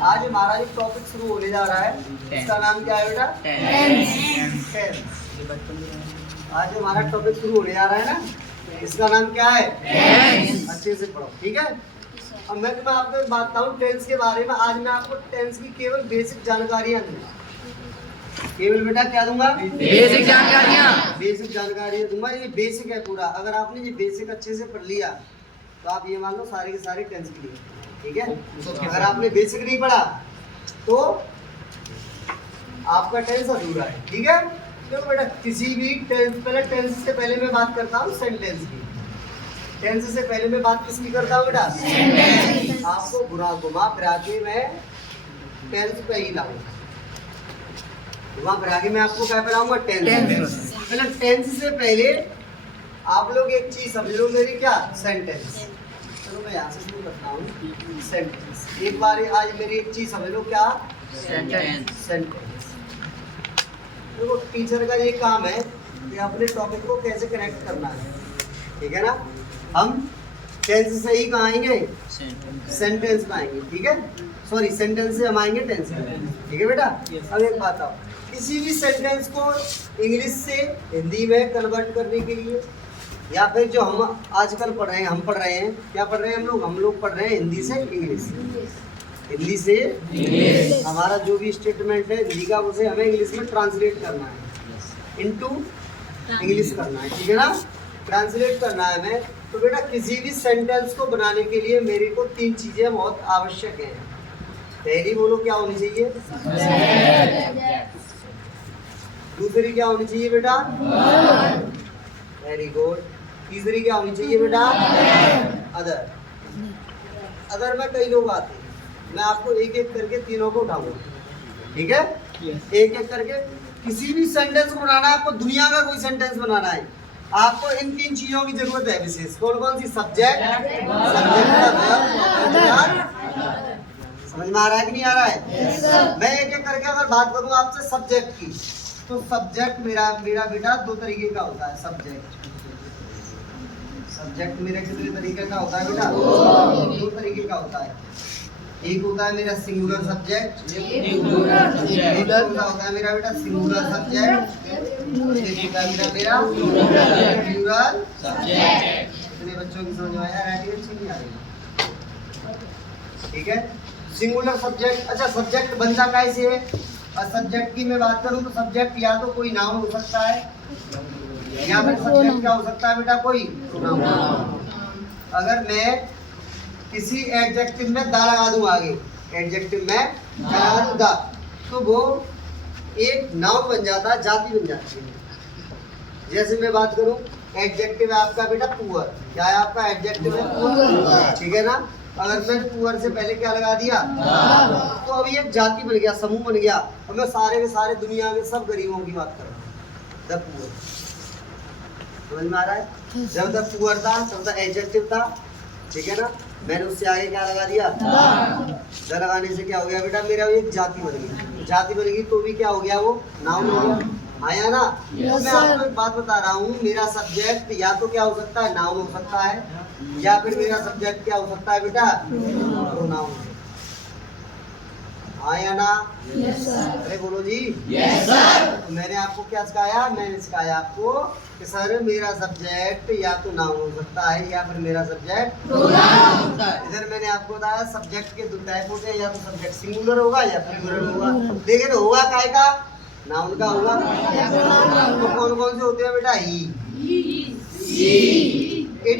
आज हमारा जो टॉपिक शुरू होने जा रहा है इसका नाम क्या है बेटा? टेंस। आज जो हमारा टॉपिक शुरू होने जा रहा है ना इसका नाम क्या है? अच्छे से पढ़ो, ठीक है। अब मैं आपको बात बताऊं टेंस के बारे में। आज मैं आपको टेंस की केवल बेसिक जानकारियां दूंगा। केवल बेटा क्या दूंगा? बेसिक जानकारियां। बेसिक जानकारियां दूंगा। ये बेसिक है पूरा। अगर आपने ये बेसिक अच्छे से पढ़ लिया तो आप ये मान लो सारे के सारे टेंस क्लियर, ठीक है। अगर आपने बेसिक नहीं पढ़ा तो आपका टेंस अधूरा है, ठीक है। देखो बेटा किसी भी टेंस, पहले टेंस से पहले मैं बात करता हूँ सेंटेंस की। टेंस से पहले मैं बात किसकी करता हूँ बेटा? आपको घुमा फिरा के मैं टेंस पे ही लाऊंगा। घुमा फिरा के मैं आपको क्या पढ़ाऊंगा? टेंस। पहले टेंस से पहले आप लोग एक चीज समझ लो मेरी, क्या? सेंटेंस। चलो मैं यहाँ से शुरू करता हूँ। सेंटेंस एक बार आज मेरी एक चीज समझ लो, क्या? सेंटेंस। देखो टीचर का ये काम है कि अपने टॉपिक को कैसे कनेक्ट करना है, ठीक है ना। हम टेंस से ही कहाँ आएंगे? सेंटेंस में आएंगे, ठीक है। सॉरी, सेंटेंस से हम आएंगे टेंस में, ठीक है बेटा। अब एक बात आओ, किसी भी सेंटेंस को इंग्लिश से हिंदी में कन्वर्ट करने के लिए, या फिर जो हम आजकल पढ़ रहे हैं, हम पढ़ रहे हैं, क्या पढ़ रहे हैं हम लोग पढ़ रहे हैं हिंदी से इंग्लिश, हिंदी से इंग्लिश। हमारा जो भी स्टेटमेंट है हिंदी का उसे हमें इंग्लिश में ट्रांसलेट करना है, इनटू इंग्लिश करना है, ठीक है ना। ट्रांसलेट करना है हमें। तो बेटा किसी भी सेंटेंस को बनाने के लिए मेरे को 3 चीजें बहुत आवश्यक हैं। पहली बोलो क्या होनी चाहिए? दूसरी क्या होनी चाहिए बेटा? Very good. तीसरी क्या होनी चाहिए बेटा? अदर। अदर में कई लोग आते हैं, मैं आपको एक एक करके तीनों को उठाऊंगा, ठीक है। एक एक करके किसी भी सेंटेंस को बनाना है आपको, दुनिया का कोई सेंटेंस बनाना है, आपको इन 3 चीजों की जरूरत है विशेष। कौन कौन सी? सब्जेक्ट, सब्जेक्ट का वर्ब, समझ में आ रहा है कि नहीं आ रहा है? मैं एक एक करके अगर बात करूँ आपसे सब्जेक्ट की, तो सब्जेक्ट मेरा बेटा 2 तरीके का होता है। सब्जेक्ट मेरा कितने तरीके का होता है बेटा? 2 तरीके का होता है। एक होता है मेरा सिंगुलर सब्जेक्ट, एक होता है मेरा बेटा सिंगुलर सब्जेक्ट, एक होता है मेरा प्लूरल सब्जेक्ट। इतने बच्चों की समझ में आया? राइटिंग अच्छी नहीं आ रही, ठीक है। सिंगुलर सब्जेक्ट, अच्छा सब्जेक्ट बनता कैसे है? और सब्जेक्ट की मैं बात करूं तो सब्जेक्ट या तो कोई नाउन हो सकता है, या फिर सब्जेक्ट क्या हो सकता है बेटा? कोई प्रोनाउन। अगर मैं किसी एडजेक्टिव में दा लगा दूं आगे, एडजेक्टिव में लगा दूं दा, तो वो एक नाउन बन जाता है, जाति बन जाती है। जैसे मैं बात करूं, एडजेक्टिव है आपका बेटा पुअर। क्या है आपका एडजेक्टिव? है पुअर, ठीक है ना। अगर मैं पुअर से पहले क्या लगा दिया तो अभी एक जाति बन गया, समूह बन गया। और मैं सारे के सारे दुनिया के सब गरीबों की बात कर रहा हूँ। द पुअर, समझ में आ रहा है? जब द पुअर था तब द एडजेक्टिव था, ठीक है ना। मैंने उससे आगे क्या लगा दिया? द लगाने से क्या हो गया बेटा? मेरा एक जाति बन गई। जाति बन गई तो भी क्या हो गया? वो नाउन हो गया। आया ना? तो मैं आपको एक बात बता रहा हूँ, मेरा सब्जेक्ट या तो क्या हो सकता है? नाउन हो सकता है, या फिर मेरा सब्जेक्ट क्या हो सकता है बेटा? प्रोनाउन। आया ना? अरे बोलो जी। Yes sir. तो मैंने आपको क्या सिखाया? मैंने सिखाया आपको कि सर मेरा सब्जेक्ट या तो नाउन हो सकता है, या फिर मेरा सब्जेक्ट प्रोनाउन होता है। इधर मैंने आपको बताया सब्जेक्ट के 2 टाइप होते हैं, या तो सब्जेक्ट सिंगुलर होगा या प्लूरल होगा। लेकिन होगा काय का? नाउन का होगा। तो कौन कौन से होते हैं बेटा? ही, इट,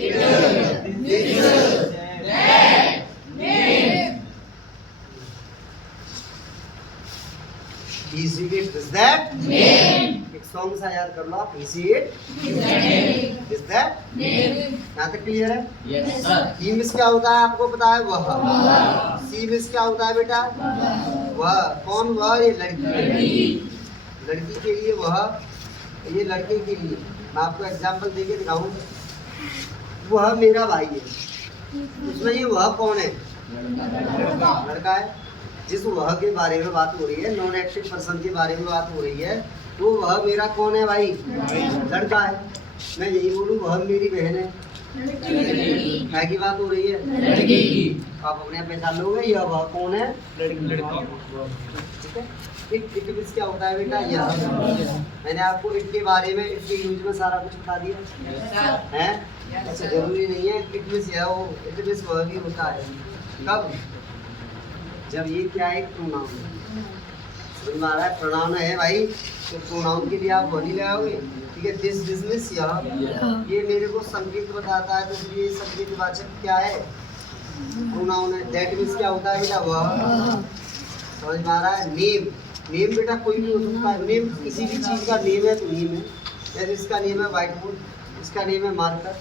एक सॉन्ग सा याद कर लो आप। इज दैट यहाँ तक क्लियर है? Yes sir. ही मिस क्या होता है आपको पता है? वह। सी मिस क्या होता है बेटा? वह। कौन वह? ये लड़की। लड़की के लिए वह, ये लड़के के लिए। मैं आपको एग्जांपल देके दिखाऊं। वह मेरा भाई है, उसमें ये वह कौन है? लड़का है। जिस वह के बारे में बात हो रही है, नॉन एक्टिव पर्सन के बारे में बात हो रही है, तो वह मेरा कौन है भाई? लड़का है। मैं यही बोलूँ वह मेरी बहन है, क्या की बात हो रही है? लड़की की। आप अपने आप पहचान लोगे यह वह कौन है? लड़का। ठीक है। इट मींस क्या होता है बेटा? यह। मैंने आपको इट के बारे में, इसके यूज में सारा कुछ बता दिया है। अच्छा, जरूरी नहीं है इट मींस यह हो, इट मींस वह भी होता है। कब? जब ये क्या है? प्रोनाउन है। समझ में आ रहा है? प्रोनाउन है भाई, तो प्रोनाउन के लिए आप बॉडी लगाओगे। ठीक है। दिस बिजनेस यह, ये मेरे को संकेत बताता है, तो इसलिए संकेत वाचक क्या है? प्रोनाउन है। दैट मींस क्या होता है बेटा? वह। समझ में आ रहा है? नेम, नेम बेटा कोई भी हो सकता है। नेम किसी भी चीज का नेम है तो नेम है। जैसे इसका नेम है व्हाइट बोर्ड, इसका नेम है मार्कर।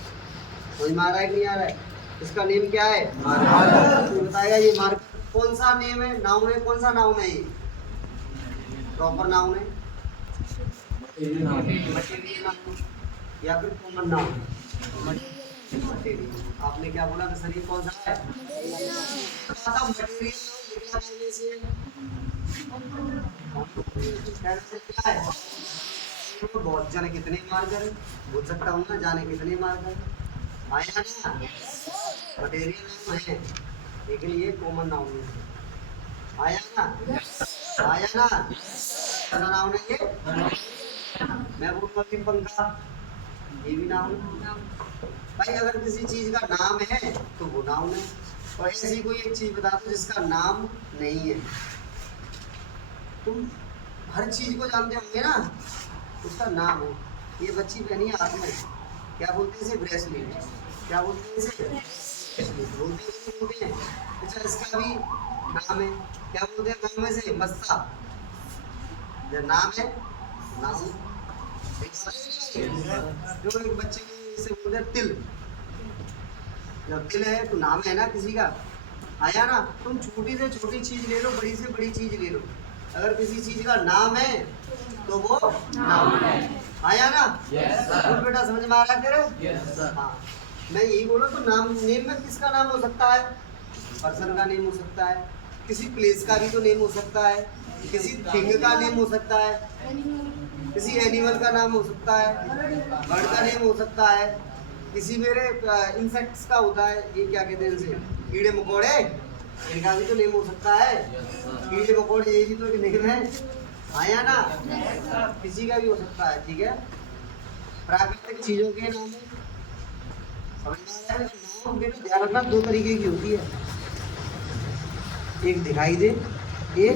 समझ में आ रहा है कि नहीं आ रहा है? इसका नेम क्या है? मार्कर। बताएगा ये मार्कर कौन सा नेम है? नाउन है। कौन सा नाउन है ये? प्रॉपर नाउन है या फिर कॉमन नाउन? मटेरियल। आपने क्या बोला कि सर ये कौन सा है? मटेरियल क्या है? तो बहुत जाने कितने मार्कर बोल सकता हूँ ना, जाने कितने मार्कर आया ना। मटेरियल है लेकिन ये कॉमन नाउन है। आया ना? आया ना? क्या नाउन है ये? मैं बोलूँगा कि पंखा, ये भी नाउन है भाई। अगर किसी चीज का नाम है तो वो नाउन है। और ऐसी कोई एक चीज बता दो जिसका नाम नहीं है। तुम हर चीज को जानते होंगे ना, उसका नाम है। ये बच्ची पहनी है हाथ में, क्या बोलते हैं इसे? ब्रेसलेट। क्या बोलते हैं इसे? बोलते हैं। अच्छा, इसका भी नाम है, क्या बोलते हैं नाम में से? मस्सा। जो नाम है, नाम जो एक बच्चे को इसे बोलते हैं तिल। जब तिल है तो नाम है ना किसी का। आया ना? तुम छोटी से छोटी चीज ले लो, बड़ी से बड़ी चीज ले लो, अगर किसी चीज का नाम है तो वो नाम है। आया ना? बोल बेटा, समझ में आ रहा है तेरे? हाँ, मैं यही बोला। तो नाम, नेम में किसका नाम हो सकता है? पर्सन का नेम हो सकता है, किसी प्लेस का भी तो नेम हो सकता है, किसी थिंग का नेम हो सकता है, किसी एनिमल का नाम हो सकता है, बर्ड का नेम हो सकता है, किसी मेरे इंसेक्ट्स का होता है, ये क्या कहते हैं इनसे? कीड़े मकोड़े, इनका भी तो नेम हो सकता है। कीड़े मकोड़े ये भी तो एक नेम है। आया ना? किसी का भी हो सकता है। ठीक है। प्राकृतिक चीजों के नाम समझ में आ रहा है? नाम बेटा ध्यान रखना, दो तरीके की होती है, एक दिखाई दे, एक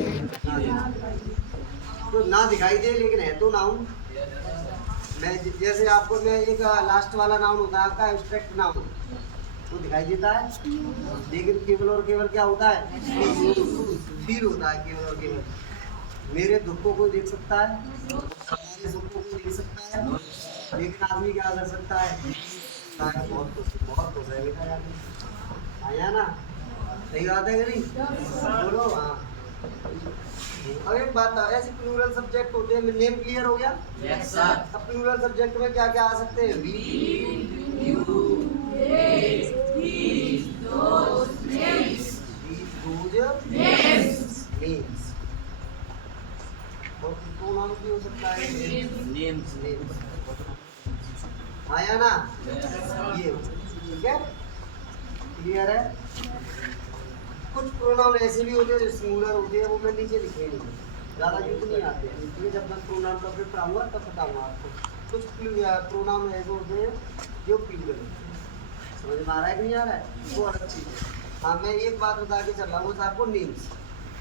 तो ना दिखाई दे लेकिन है तो नाउन। मैं जैसे आपको मैं एक लास्ट वाला नाउन होता है आपका एब्स्ट्रैक्ट नाउन, तो दिखाई देता है लेकिन केवल और केवल क्या होता है? फील होता है केवल और केवल। मेरे दुख को कोई देख सकता है, मेरे सुख को कोई देख सकता है, लेकिन आदमी क्या कर सकता है? बहुत खुश है बेटा यार। आया ना? सही बात है कि नहीं? बोलो। हाँ। अब एक बात है, ऐसे प्लूरल सब्जेक्ट होते हैं। नेम क्लियर हो गया? Yes sir. अब प्लूरल सब्जेक्ट में क्या क्या आ सकते हैं? We, you, they, these, those, names, names। और प्रोनाउन भी हो सकता है नेम्स। आया ना? ये ठीक है, क्लियर है? कुछ प्रोनाउन ऐसे भी होते हैं जो सिंगुलर होते हैं, वो मैं नीचे लिखे नहीं, ज़्यादा यूज नहीं आते हैं, इसलिए जब मैं प्रोनाउन टॉपिक पढ़ाऊंगा तब बताऊंगा आपको। कुछ प्रोनाउन ऐसे होते हैं जो प्लूरल होते हैं। समझ में आ रहा है कि नहीं आ रहा है? वो अलग चीज़ है। हाँ, मैं एक बात बता के चल रहा हूँ आपको, नेम्स।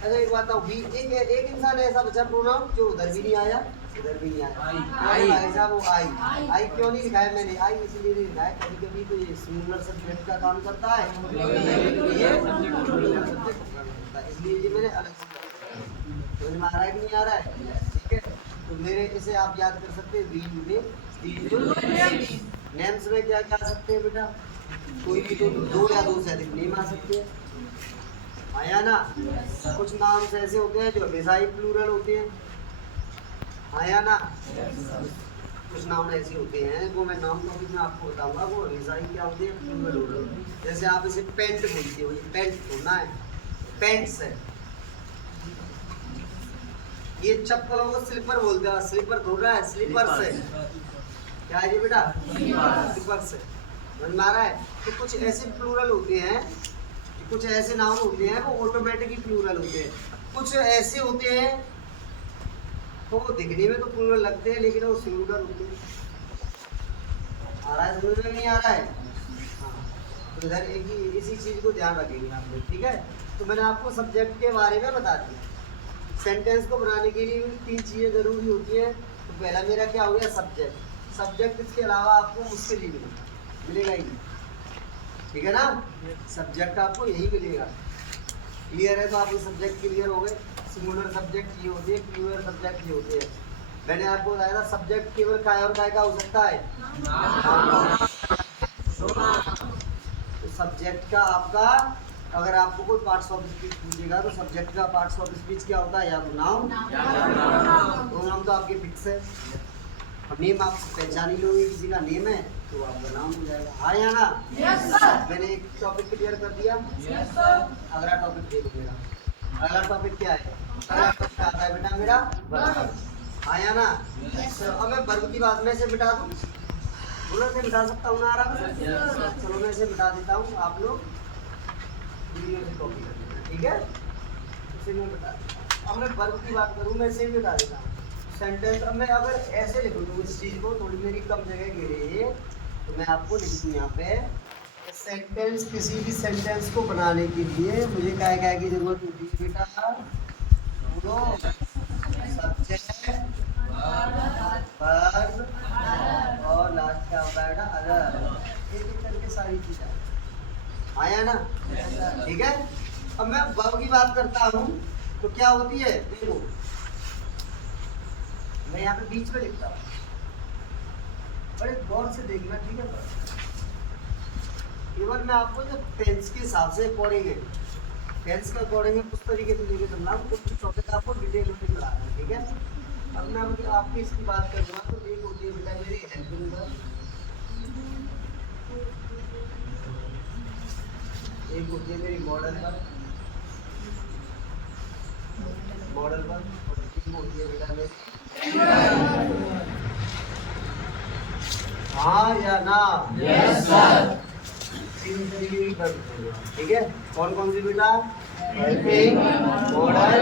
अच्छा, एक बात बताऊँ, एक इंसान ऐसा बचा प्रोनाउन जो उधर भी नहीं आया, इधर भी नहीं आया। ऐसा वो आई क्यों नहीं लिखा है मैंने? आई इसलिए नहीं लिखा है, कभी कभी तो ये सिंगुलर सब्जेक्ट का काम करता है, ये प्लूरल सब्जेक्ट का काम करता है, इसलिए ये मैंने अलग से। समझ में आ रहा है कि नहीं आ रहा है? ठीक है। तो मेरे इसे आप याद कर सकते हैं, नेम्स में क्या क्या आ सकते हैं बेटा? कोई भी तो दो या दो से अधिक नेम आ सकते हैं। आया ना? कुछ नाम ऐसे होते हैं जो हमेशा ही प्लूरल होते हैं। आया ना? कुछ नाम ऐसे होते हैं वो मैं नाम टॉपिक में आपको बताऊंगा, वो हमेशा ही क्या होते हैं? प्लूरल होते हैं। जैसे आप इसे पेंट बोलते हो, ये पेंट थोड़ा है, पेंट्स है। ये चप्पलों को स्लीपर बोलते हैं, स्लीपर थोड़ा है, स्लीपर्स है। क्या है ये बेटा? स्लीपर्स है। समझ में आ रहा है? तो कुछ ऐसे प्लूरल होते हैं, कुछ ऐसे नाउन होते हैं वो ऑटोमेटिकली प्लूरल होते हैं, कुछ ऐसे होते हैं तो वो दिखने में तो प्लूरल लगते हैं लेकिन वो सिंगुलर होते हैं। आ रहा है समझ में? नहीं आ रहा है? हाँ, तो इधर एक ही इसी चीज को ध्यान रखेंगे आप लोग, ठीक है? तो मैंने आपको सब्जेक्ट के बारे में बता दिया। सेंटेंस को बनाने के लिए 3 चीजें जरूरी होती हैं। तो पहला मेरा क्या हो गया? सब्जेक्ट। सब्जेक्ट इसके अलावा आपको मुश्किल ही मिलेगा ही, ठीक है ना? सब्जेक्ट आपको यही मिलेगा। क्लियर है? तो आपके सब्जेक्ट क्लियर हो गए। सिंगुलर सब्जेक्ट ये होते हैं, प्लूरल सब्जेक्ट ये होते हैं। मैंने आपको बताया था सब्जेक्ट केवल काय और काय का हो सकता है। तो सब्जेक्ट का आपका, अगर आपको कोई पार्ट्स ऑफ स्पीच पूछेगा तो सब्जेक्ट का पार्ट्स ऑफ स्पीच क्या होता है? या तो नाउन, प्रोनाउन तो आपके फिक्स है। और नेम आप पहचान ही लोगे, किसी का नेम है तो आपका नाम हो जाएगा। हाँ या ना? Yes sir. मैंने एक टॉपिक क्लियर कर दिया। Yes sir. अगला टॉपिक देखो मेरा। अगला टॉपिक क्या है? अगला टॉपिक आता है बेटा मेरा वर्ब। हाँ या ना? Yes sir. अब मैं वर्ब की बात में से मिटा दूं, बोलो से मिटा सकता हूँ ना आराम से? चलो मैं इसे मिटा देता हूँ, आप लोग वीडियो से कॉपी कर देना, ठीक है? इसे मैं बता देता हूँ। अब मैं वर्ब की बात करूँ, मैं इसे भी बता देता हूँ। सेंटेंस, अब मैं अगर ऐसे लिखूँ तो इस चीज़ को थोड़ी मेरी कम जगह घेरे तो मैं आपको लिख दूँ यहाँ पे सेंटेंस। किसी भी सेंटेंस को बनाने के लिए मुझे क्या क्या की जरूरत होती है बेटा? बोलो। सब्जेक्ट, वर्ब और लास्ट क्या होता है बेटा? अदर। एक एक करके सारी चीजें आया ना? ठीक है। अब मैं वर्ब की बात करता हूँ तो क्या होती है? देखो मैं यहाँ पे बीच में लिखता हूँ, बड़े गौर से देखना, ठीक है? केवल मैं आपको जो टेंस के हिसाब से अकॉर्डिंग है, टेंस के अकॉर्डिंग है उस तरीके से लेके चलना, कुछ टॉपिक आपको डिटेल में पढ़ा रहा है, ठीक है? अब मैं आपकी इसकी बात करूँगा तो एक होती है बेटा मेरी हेल्पिंग वर्ब, एक होती है मेरी मॉडल वर्ब, मॉडल वर्ब, और तीन होती है बेटा मेरी। हाँ या ना? Yes sir. 3 तरीके की वर्ब, ठीक है? कौन कौन सी बेटा? हेल्पिंग, मॉडल,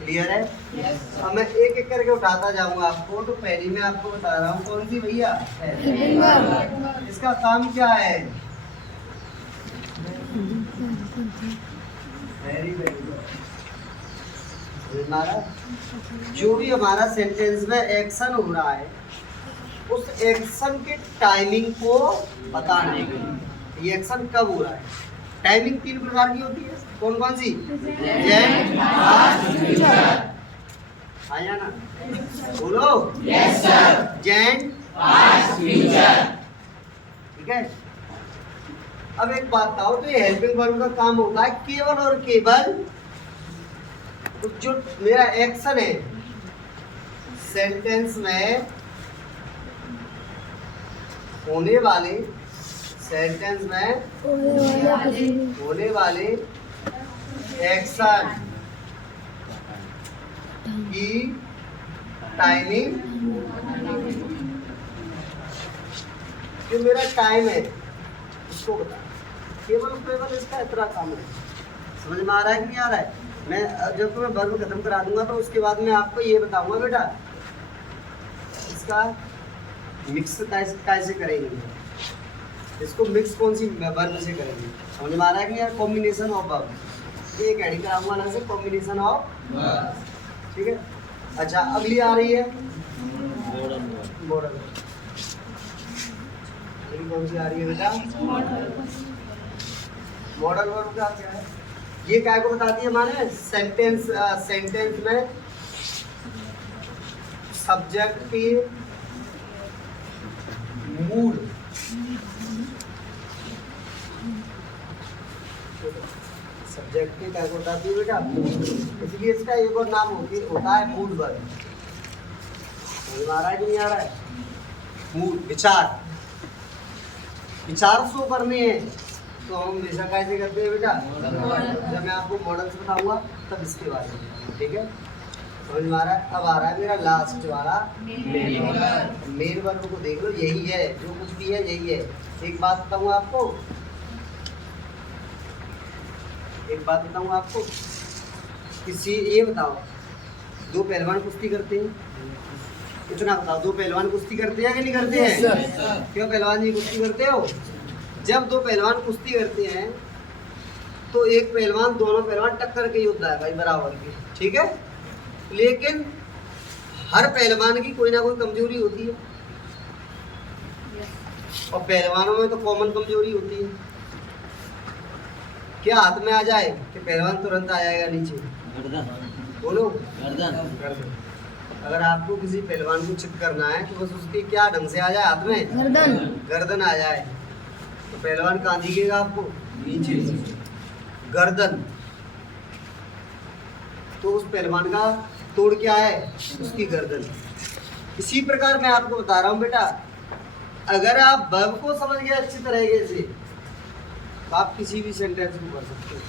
क्लियर है? yes, अब मैं एक एक करके उठाता जाऊंगा आपको। तो पहली मैं आपको बता रहा हूँ कौन सी भैया? इसका काम क्या है? Very very good. जो भी हमारा सेंटेंस में एक्शन हो रहा है उस एक्शन के टाइमिंग को बताने के लिए, ये एक्शन कब हो रहा है। टाइमिंग 3 प्रकार की होती है। कौन कौन सी? Gent, past, future. आया ना? बोलो। Yes sir. जेंट, पास्ट, फ्यूचर, ठीक है? अब एक बात बताओ, तो ये हेल्पिंग वर्ब का काम होता है केवल और केवल तो जो मेरा एक्शन है सेंटेंस में होने वाले, सेंटेंस में होने वाले एक्शन की टाइमिंग, जो मेरा टाइम है उसको बता, केवल केवल इसका इतना काम है। समझ में आ रहा है कि नहीं आ रहा है? मैं जब मैं वर्ब खत्म करा दूंगा तो उसके बाद मैं आपको ये बताऊंगा बेटा इसका मिक्स कैसे करेंगे, इसको मिक्स कौन सी वर्ब से करेंगे। समझ में आ रहा है कि यार? कॉम्बिनेशन ऑफ वर्ब, एक एडिंग कराऊंगा अलग से, कॉम्बिनेशन ऑफ, ठीक है? अच्छा अगली आ रही है मॉडल। कौन सी आ रही है बेटा? मॉडल वर्ब का क्या है? ये क्या को बताती है? माने सेंटेंस, सेंटेंस में सब्जेक्ट की मूड, सब्जेक्ट की क्या को बताती है बेटा? इसलिए इसका एक और नाम होता है मूड वर्ब। समझ में आ रहा है कि नहीं आ रहा है? मूड, विचार, विचार शो करने हैं तो हम हमेशा कैसे करते हैं बेटा? जब मैं आपको मॉडल्स बताऊंगा तब इसके बारे में, ठीक है? समझ में आ रहा है? अब आ रहा है मेरा लास्ट वाला मेन वर्ब को देख लो, यही है जो कुछ भी है यही है। एक बात बताऊँ आपको, किसी ये बताओ, दो पहलवान कुश्ती करते हैं, इतना बताओ, दो पहलवान कुश्ती करते हैं कि नहीं करते हैं? क्यों पहलवान जी कुश्ती करते हो? जब दो पहलवान कुश्ती करते हैं तो एक पहलवान, दोनों पहलवान टक्कर के योद्धा है भाई, बराबर के, ठीक है। लेकिन हर पहलवान की कोई ना कोई कमजोरी होती है, और पहलवानों में तो कॉमन कमजोरी होती है। क्या हाथ में आ जाए कि पहलवान तुरंत आ जाएगा नीचे? बोलो, गर्दन। अगर आपको किसी पहलवान को चित करना है तो बस उसके क्या ढंग से आ जाए हाथ में? गर्दन आ जाए। तो पहलवान कहाँ दिखेगा आपको? नीचे, गर्दन। तो उस पहलवान का तोड़ क्या है? उसकी गर्दन। इसी प्रकार मैं आपको बता रहा हूँ बेटा, अगर आप वर्ब को समझ गए अच्छी तरीके से तो आप किसी भी सेंटेंस को कर सकते हो।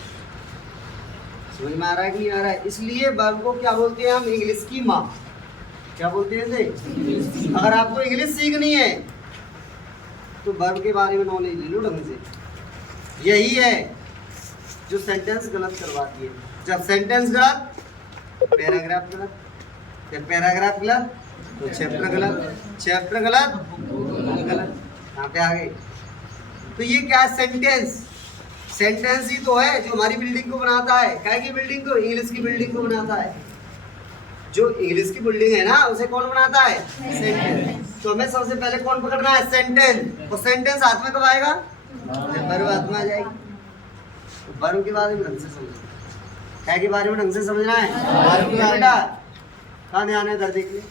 समझ में आ रहा है कि नहीं आ रहा है? इसलिए वर्ब को क्या बोलते हैं हम? इंग्लिश की माँ। क्या बोलते हैं इसे? अगर आपको इंग्लिश सीखनी है तो वर्ब के बारे में नॉलेज ले लो ढंग से। यही है जो सेंटेंस गलत करवाती है। जब सेंटेंस गलत, पैराग्राफ गलत, जब पैराग्राफ गलत तो चैप्टर गलत, चैप्टर गलत, यहाँ पे आ गए। तो ये क्या है? सेंटेंस ही तो है जो हमारी बिल्डिंग को बनाता है। क्या की बिल्डिंग को? इंग्लिश की बिल्डिंग को बनाता है। जो इंग्लिश की बिल्डिंग है ना, उसे कौन बनाता है? सेंटेंस। तो हमें सबसे पहले कौन पकड़ना है? सेंटेंस। और सेंटेंस हाथ में कब आएगा? जब वर्ब हाथ में आ जाएगी। तो वर्ब के बारे में ढंग से समझना, क्या के बारे में ढंग से समझना है? वर्ब का बेटा कहाँ ध्यान है? इधर देखिए,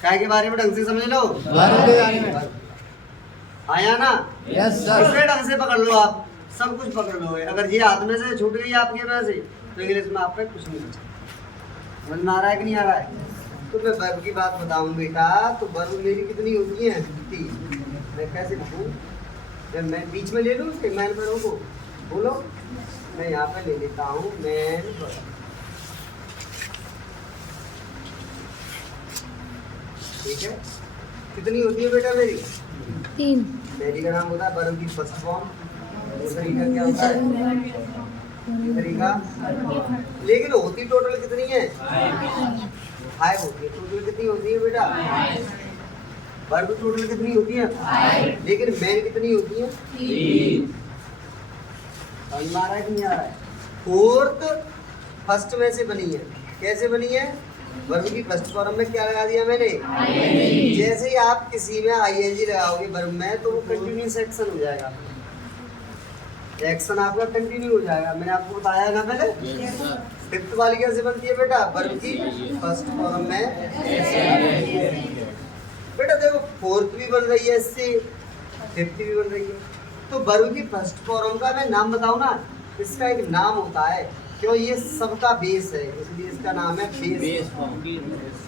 क्या के बारे में ढंग से समझ लो। आया ना? Yes sir. इसे ढंग से पकड़ लो, आप सब कुछ पकड़ लो। अगर ये हाथ में से छूट गई आपके वजह से तो इंग्लिश में आप पे कुछ नहीं बचा। समझ में आ रहा है कि नहीं आ रहा है? तो मैं वर्ब की बात बताऊं बेटा, तो वर्ब मेरी कितनी होती है? 3। मैं कैसे लिखूं? जब मैं बीच में ले लूं उसके मैन वर्ब को, बोलो, मैं यहाँ पे ले लेता हूँ मैन वर्ब। ठीक है, कितनी होती है बेटा मेरी? 3। पहली का नाम होता है वर्ब की फर्स्ट फॉर्म, दूसरी का क्या होता है? तरीका। लेकिन होती टोटल कितनी है? 5 होती है। टोटल कितनी होती है बेटा? वर्ब टोटल कितनी होती है? 5। लेकिन मैन कितनी होती है? 3। समझ में आ रहा है कि नहीं आ रहा है? फोर्थ फर्स्ट में से बनी है। कैसे बनी है? वर्ब की फर्स्ट फॉर्म में क्या लगा दिया मैंने? जैसे ही आप किसी में आईएनजी लगाओगे वर्ब में तो वो कंटिन्यूअस एक्शन हो जाएगा, एक्शन आपका कंटिन्यू हो जाएगा। मैंने आपको बताया ना पहले। फिफ्थ वाली कैसे बनती है बेटा? वर्ब की फर्स्ट फॉर्म में बेटा देखो, फोर्थ भी बन रही है इससे, फिफ्थ भी बन रही है। तो वर्ब की फर्स्ट फॉर्म का मैं नाम बताऊं ना, इसका एक नाम होता है, क्यों? ये सबका बेस है, इसलिए इसका नाम है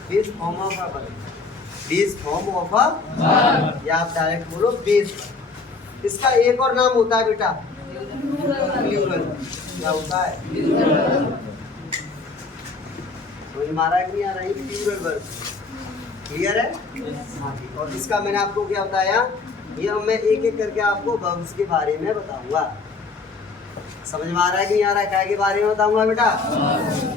base form of a verb. Base form of a verb, या आप डायरेक्ट बोलो बेस। इसका एक और नाम होता है बेटा, प्लूरल। क्या होता है? समझ में आ रहा है कि नहीं आ रहा है? Plural verb. क्लियर है? हाँ जी। और इसका मैंने आपको क्या बताया, ये मैं एक एक करके आपको वर्ब्स के बारे में बताऊंगा। समझ में आ रहा है कि नहीं आ रहा है? क्या के बारे में बताऊंगा बेटा?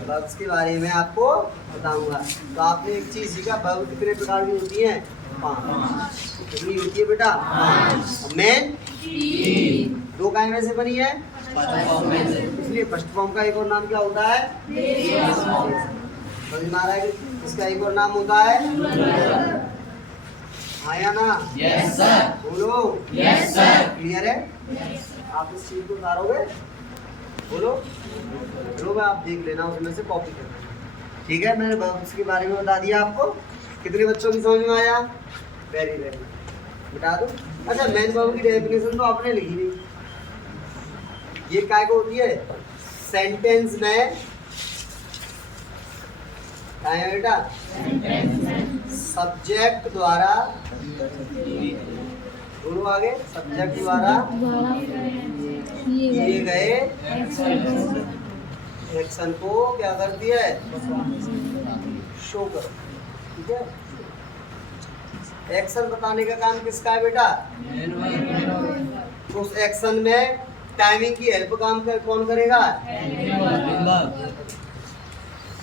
वर्ब्स के बारे में आपको बताऊंगा। तो आपने एक चीज सीखा, वर्ब कितने प्रकार की होती है? 5। कितनी होती है बेटा? 5। मैन 3। 2 काय में से बनी है? इसलिए फर्स्ट फॉर्म का एक और नाम क्या होता है? समझ में आ रहा है कि इसका एक और नाम होता है? आया ना? Yes sir. बोलो, यस सर। क्लियर है? आप इस चीज को उतारोगे? बोलो, चलो मैं आप देख लेना, उसमें से कॉपी कर लेना। ठीक है, मैंने वर्ब्स के बारे में बता दिया आपको। कितने बच्चों की समझ में आया? वेरी वेरी, बता दो। अच्छा, मैन वर्ब की डेफिनेशन तो आपने लिखी नहीं। ये क्या को होती है? सेंटेंस में क्या है बेटा? सब्जेक्ट द्वारा, दोनों आगे, सब्जेक्ट द्वारा किए गए एक्शन को क्या करती है, शो करो। ठीक है, एक्शन बताने का काम किसका है बेटा, उस एक्शन में टाइमिंग की हेल्प काम कर कौन करेगा,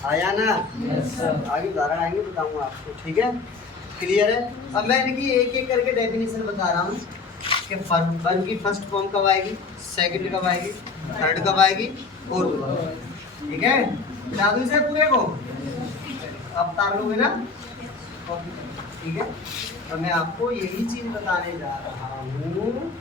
आया ना। आगे उदाहरण आएंगे बताऊंगा आपको। ठीक है, क्लियर है। अब मैं देखिए एक एक करके डेफिनेशन बता रहा हूँ कि वर्ब की फर्स्ट फॉर्म कब आएगी, सेकंड कब आएगी, थर्ड कब आएगी, फोर्थ कब आएगी। ठीक है, बता दूं इसे पूरे को, अब तार लोगे ना। ठीक है, तो मैं आपको यही चीज बताने जा रहा हूँ।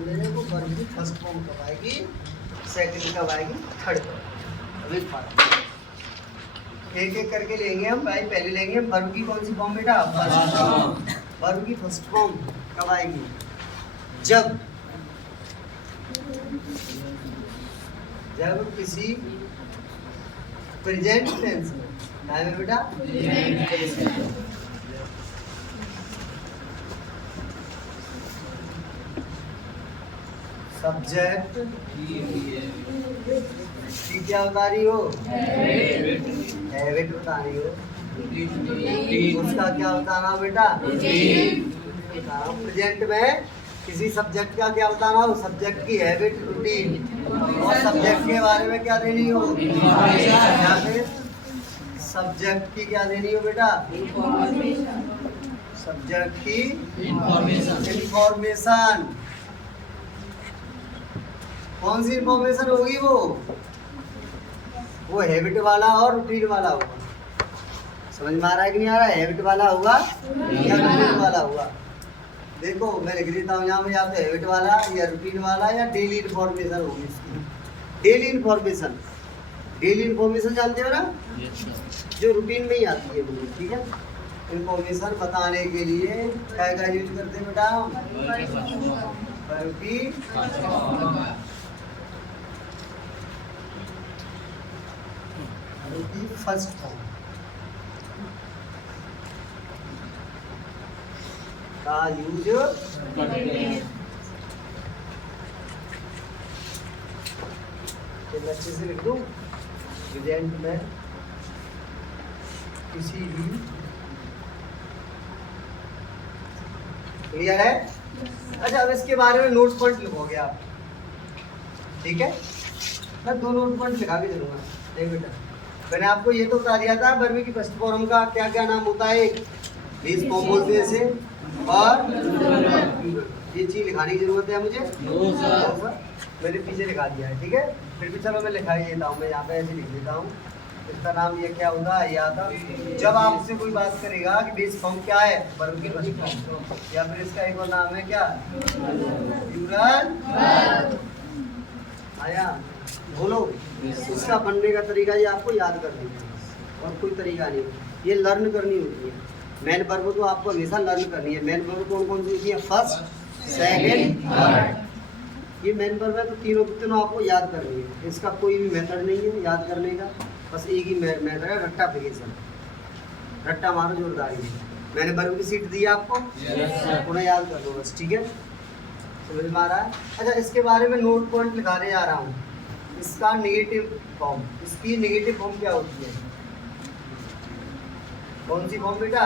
मेरे को वर्ब की फर्स्ट फॉर्म कब आएगी, सेकंड कब आएगी, थर्ड कब आएगी। एक एक करके लेंगे हम भाई। पहले लेंगे वर्ब की कौन सी फॉर्म बेटा, फर्स्ट फॉर्म। वर्ब की फर्स्ट फॉर्म कब आएगी, जब किसी प्रेजेंट टेंस में, क्या है बेटा, सब्जेक्ट की क्या बता रही हो, हैबिट बता रही हो, उसका क्या बताना बेटा, प्रेजेंट में किसी सब्जेक्ट का क्या बताना हो, सब्जेक्ट की हैबिट, रूटीन, और सब्जेक्ट के बारे में क्या देनी हो, सब्जेक्ट की क्या देनी हो बेटा, सब्जेक्ट की इंफॉर्मेशन। कौन सी इंफॉर्मेशन होगी, वो हैबिट वाला और रूटीन वाला होगा। समझ में आ रहा है कि नहीं आ रहा है, हैबिट वाला होगा या रूटीन वाला होगा। देखो मैं लिख देता हूँ यहाँ पे, या तो हैबिट वाला या रूटीन वाला या डेली इन्फॉर्मेशन होगी इसकी। डेली इन्फॉर्मेशन, डेली इन्फॉर्मेशन जानते हो ना, जो रूटीन में ही आती है वो। ठीक है, इन्फॉर्मेशन बताने के लिए क्या क्या यूज करते हैं बेटा, वर्ब की फर्स्ट फॉर्म का यूज अच्छे से लिख दूं, प्रेजेंट में किसी भी, क्लियर है। अच्छा, अब इसके बारे में नोट पॉइंट लिखोगे आप। ठीक है, मैं 2 नोट पॉइंट लिखा के चलूंगा। देख बेटा, मैंने आपको ये तो बता दिया था वर्ब की फर्स्ट फॉर्म का क्या क्या नाम होता है, बेस फॉर्म बोलते हैं इसे, और ये चीज लिखाने की जरूरत है मुझे, मैंने पीछे लिखा दिया है। ठीक है, फिर भी चलो मैं लिखा ही देता हूँ, मैं यहाँ पे ऐसे लिख देता हूँ। इसका नाम ये क्या होगा, ये आता जब आपसे कोई बात करेगा कि बेस फॉर्म क्या है, वर्ब की फर्स्ट फॉर्म, या फिर इसका एक और नाम है क्या, प्लूरल। आया, बोलो। इसका बनने का तरीका ये आपको याद करनी है, और कोई तरीका नहीं, ये लर्न करनी होती है। मेन वर्ब तो आपको हमेशा लर्न करनी है। मेन वर्ब कौन कौन सी होती है, फर्स्ट, सेकंड, थर्ड। ये मेन वर्ब है, तो तीनों आपको याद करनी है। इसका कोई भी मेथड नहीं है याद करने का, बस एक ही मेथड है, रट्टा एप्लीकेशन। रट्टा मारो जोरदारी। मैंने वर्ब की सीट दी आपको, उन्हें याद कर दो बस। ठीक है, समझ में आ रहा है। अच्छा, इसके बारे में नोट पॉइंट लिखाने जा रहा हूँ। इसका नेगेटिव फॉर्म, इसकी नेगेटिव फॉर्म क्या होती है, कौन सी फॉर्म बेटा,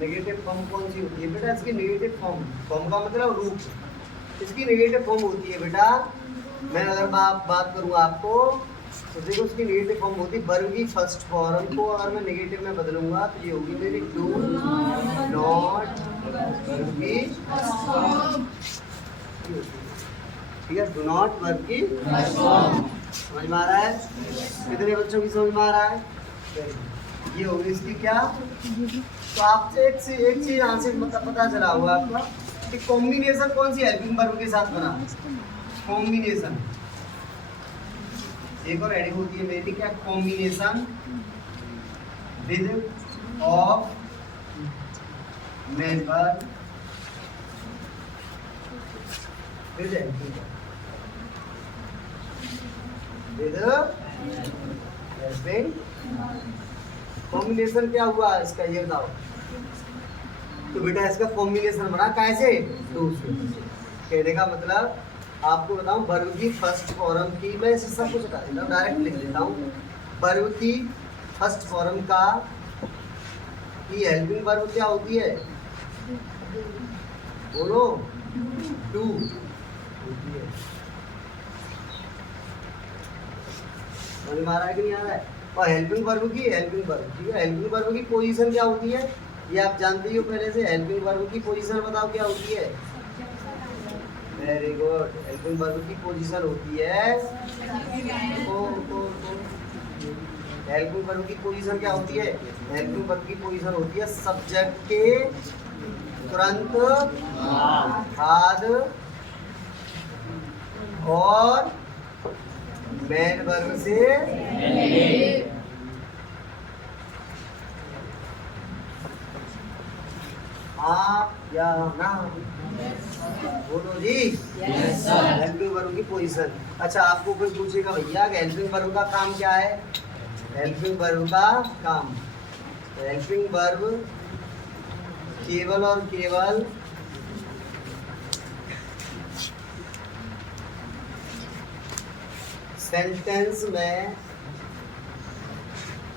नेगेटिव फॉर्म कौन सी होती है बेटा, इसकी नेगेटिव फॉर्म, फॉर्म का मतलब रूप, इसकी नेगेटिव फॉर्म होती है बेटा। मैं अगर बात करूँ आपको, तो देखो उसकी नेगेटिव फॉर्म होती है, वर्ब की फर्स्ट फॉर्म को अगर मैं नेगेटिव में बदलूंगा तो ये होगी मेरी डू नॉट वर्ब की, ठीक है, डू नॉट वर्ब की। समझ में आ रहा है, कितने बच्चों की समझ में आ रहा है। ये होगी इसकी क्या, तो आपसे एक चीज यहाँ से मतलब पता चला हुआ आपका कि कॉम्बिनेशन कौन सी हेल्पिंग वर्ब के साथ बना, कॉम्बिनेशन। एक और हेडिंग होती है मेरी क्या, combination with of member with helping. Combination क्या हुआ इसका, ये बताओ। तो बेटा इसका कॉम्बिनेशन बना कैसे, टू से। कहने का मतलब आपको बताऊं वर्ब की फर्स्ट फॉर्म की, मैं इसे सब कुछ हटा देता हूँ, डायरेक्ट लिख देता हूँ। वर्ब की फर्स्ट फॉर्म का की हेल्पिंग वर्ब क्या होती है, बोलो, टू होती है। समझ में आ रहा है कि नहीं आ रहा है? और हेल्पिंग वर्ब की हेल्पिंग वर्ब, ठीक है, हेल्पिंग वर्ब की पोजीशन क्या होती है ये आप जानते ही हो पहले से। हेल्पिंग वर्ब की पोजीशन बताओ क्या होती है। Very good. हेल्पिंग वर्ब की पोजीशन होती है हेल्पिंग वर्ब की पोजीशन क्या होती है, हेल्पिंग वर्ब की पोजीशन होती है सब्जेक्ट के तुरंत बाद और मेन वर्ब से हाँ या ना, बोलो जी। Yes sir. हेल्पिंग वर्ब की पोजीशन। अच्छा आपको कोई पूछेगा भैया हेल्पिंग वर्ब का काम क्या है, हेल्पिंग वर्ब का काम, हेल्पिंग वर्ब केवल और केवल सेंटेंस में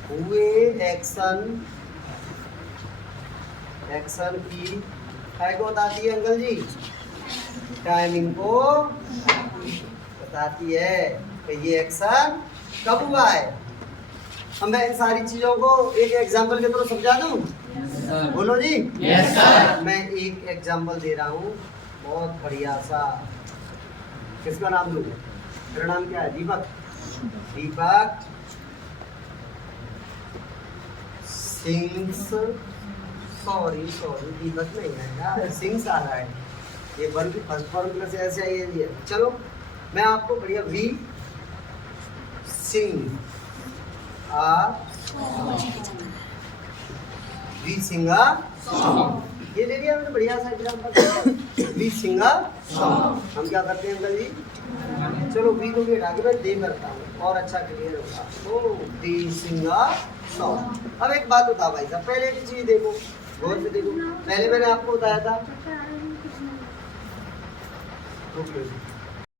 हुए एक्शन की क्या को बताती है अंकल जी, टाइमिंग को बताती है कि ये एक्शन कब हुआ है। अब मैं इन सारी चीजों को एक एग्जांपल के थ्रू समझा दूं, बोलो जी। Yes sir. मैं एक एग्जांपल दे रहा हूँ बहुत बढ़िया सा। किसका नाम लूं, मेरा नाम क्या है, दीपक। दीपक सिंग्स, सॉरी दीपक नहीं है यार, सिंग्स आ रहा है, ये वर्ब की फर्स्ट फॉर्म में से ऐसे आई है। चलो मैं आपको बढ़िया वी सिंग ये ले लिया मैंने, बढ़िया सा एग्जांपल। वी सिंग हम क्या करते हैं अंकल जी, चलो वी को भी हटा के मैं दे करता हूँ और अच्छा क्लियर होगा। तो वी सिंग सॉन्ग। अब एक बात बता भाई साहब, पहले की चीज देखो, गौर से देखो, पहले मैंने आपको बताया था